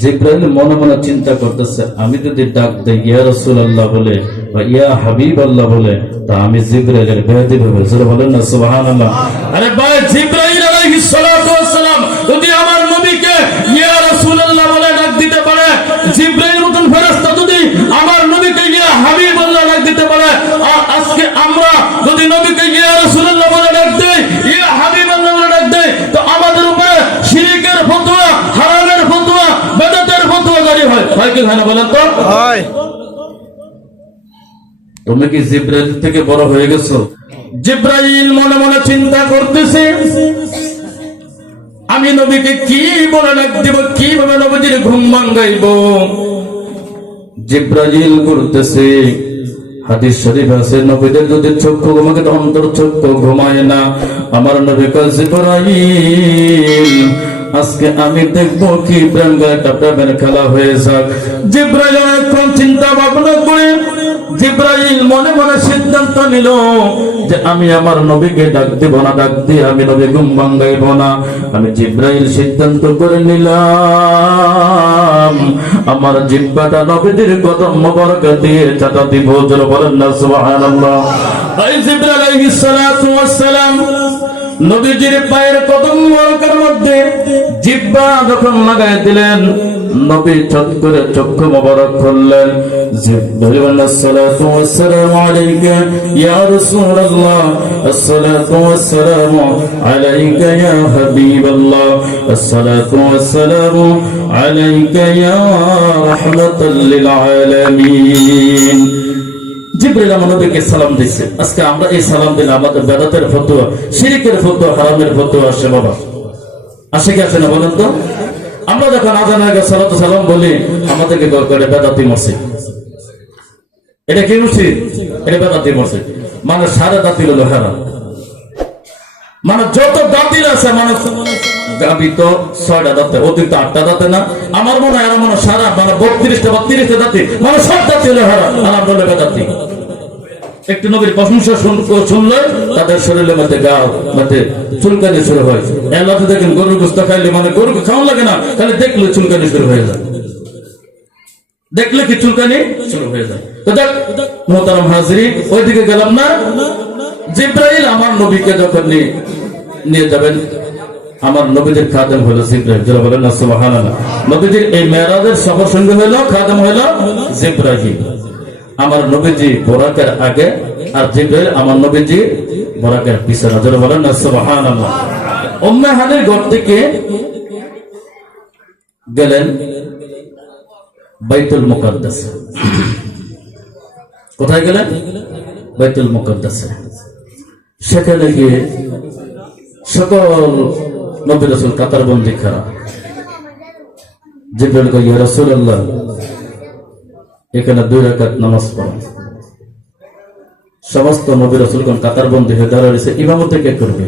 জিব্রাইল মনে মনে চিন্তা করতেছে, আমি যদি ডাক দেই ইয়া রাসূলুল্লাহ বলে বা ইয়া হাবিবাল্লাহ বলে, তা আমি জিব্রাইলের বেয়াদবি হবে। জোরে বলেন না সুবহানাল্লাহ। আরে ভাই, জিব্রাইল আলাইহিস সালাতু ওয়াস সালাম যদি আমার নবীকে ইয়া রাসূলুল্লাহ বলে ডাক দিতে পারে, জিব্রাইল মতন ফেরেশতা যদি আমার নবীকে ইয়া হাবিবাল্লাহ ডাক দিতে পারে, আর আজকে আমরা যদি নবীকে ইয়া রাসূলুল্লাহ বলে ডাক দেই, ইয়া হাবিবাল্লাহ বলে ডাক দেই, তো আমাদের উপরে শিরকের ফতোয়া, হারামের ফতোয়া, বেদাতের ফতোয়া জারি হয়। হয় কি হয় না বলেন তো? হয়। তুমি কি জিব্রাইল থেকে বড় হয়ে গেছো? জিব্রাইল মনে মনে চিন্তা করতেছে, আমি নবীকে কি বলে ডাক দিব, কিভাবে নবীর ঘুম ভাঙাইব। জিব্রাইল করতেছে, হাদিস শরীফ আছে, নবীদের যদি চক্ষু ঘুমাকে অন্তর চক্ষু ঘুমায় না। আমার নবী কাছে জিব্রাইল, আজকে আমি দেখবো কি প্রেম একটা প্রেমের খেলা হয়ে যাক। জিব্রাইল অনেকক্ষণ চিন্তা ভাবনা করে জিব্রাইল মনে মনে সিদ্ধান্ত নিল যে আমি আমার নবীকে ডাক দিব না, ডাক দিয়ে আমি নবী ঘুম ভাঙাইব না। আমি জিব্রাইল সিদ্ধান্ত করে নিলাম আমার জিহ্বাটা নবীদের কদম মোবারক দিয়ে চাটা দিব। জোরে বলেন না সুবহানাল্লাহ। তাই জিব্রাইল আলাইহিস সালাতু ওয়াস সালাম নবীজির পায়ের কদম মোবারকের মধ্যে জিহ্বা যখন লাগাই দিলেন, নবী চট করে চক্ষু মোবারক খুললেন। জিব্রাইল আসসালাতু ওয়াসসালামু আলাইকা ইয়া রাসূলুল্লাহ, আসসালাতু ওয়াসসালামু আলাইকা ইয়া হাবিবাল্লাহ, আসসালাতু ওয়াসসালামু আলাইকা ইয়া রাহমাতাল লিল আলামিন। জিব্রাইল আমার নবীকে সালাম দিচ্ছে। আজকে আমরা এই সালাম দিলে আমাদের বেদাতের ফতোয়া, শিরকের ফতোয়া, হারামের ফতোয়া আসে। বাবা আসে কি আসে না বলেন তো? আমরা যখন আজানের আগে সালাতু সালাম বলি, আমাদেরকে করে বেদাতি মসজিদ। এটা কি মসজিদ? এটা বেদাতি মসজিদ। মানে সারা দাঁতিল হলো হারাম। মানে যত দাঁতিল আছে, মানে গাবি তো 6টা দাঁতে, অতিরিক্ত 8টা দাঁতে না। আমার মনে হয় মনে সারা মানে 32টা বা 30টা দাঁতে, মানে সব দাঁতি হলো হারাম। আলাম বলে বেদাতি। একটু নবীর প্রশংসা শুনলে তাদের শরীরের মধ্যে গাও মধ্যে চুলকানি শুরু হয়। এলাকাতে দেখেন গরুর গোশত খাইলে মানে গরুকে খাওয়ান লাগে না, খালি দেখলে চুলকানি শুরু হয়ে যায়। দেখলে কি চুলকানি শুরু হয়ে যায়। তো দেখ মোহতারাম হাজরিন, ওইদিকে গেলাম না। জিব্রাইল আমার নবীকে যখন নিয়ে যাবেন, আমার নবীদের খাদেম হলো জিব্রাইল। যারা বলেন না সুবহানাল্লাহ। নবীদের এই মেরাজের সফর সঙ্গে হলো খাদেম হলো জিব্রাইল। আমার নবীজি বোরাকের আগে আর জিব্রাইল আমার নবীজি বোরাকের পিছনে। যারা বলেন না সুবহানাল্লাহ। উম্মে হানির ঘর থেকে গেলেন বাইতুল মুকাদ্দাসে। কোথায় গেলেন? বাইতুল মুকাদ্দাসে। সেখানে গিয়ে সকল নবী রাসূল কাতারবন্দি খাড়া। জিব্রাইল কয়, ইয়া রাসূলুল্লাহ, এখানে 2 রাকাত নামাজ পড়েন। সমস্ত নবী রাসূলগণ কাতারবন্দি হয়ে দাঁড়িয়ে রয়েছে। ইমামতি কে করবে?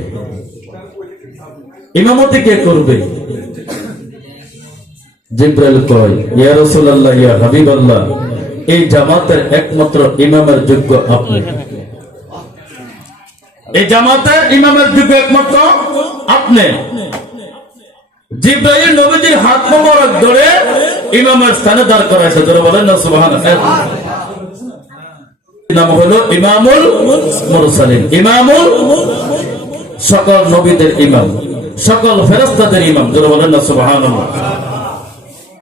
ইমামতি কে করবে? জিব্রাইল কয়, ইয়া রাসূলুল্লাহ, ইয়া হাবিবাল্লাহ, এই জামাতের একমাত্র ইমামের যোগ্য আপনি। এই জামাতের ইমামের যোগ্য একমাত্র আপনি। জিব্রাইল নবীজির হাত মোবারক ধরে ইমামের স্থানে দাঁড় করাইছে। যারা বলেন না সুবহানাল্লাহ। নাম হলো ইমামুল মুরসালিন। ইমামুল, সকল নবীদের ইমাম, সকল ফেরেশতাদের ইমাম। যারা বলেন না সুবহানাল্লাহ।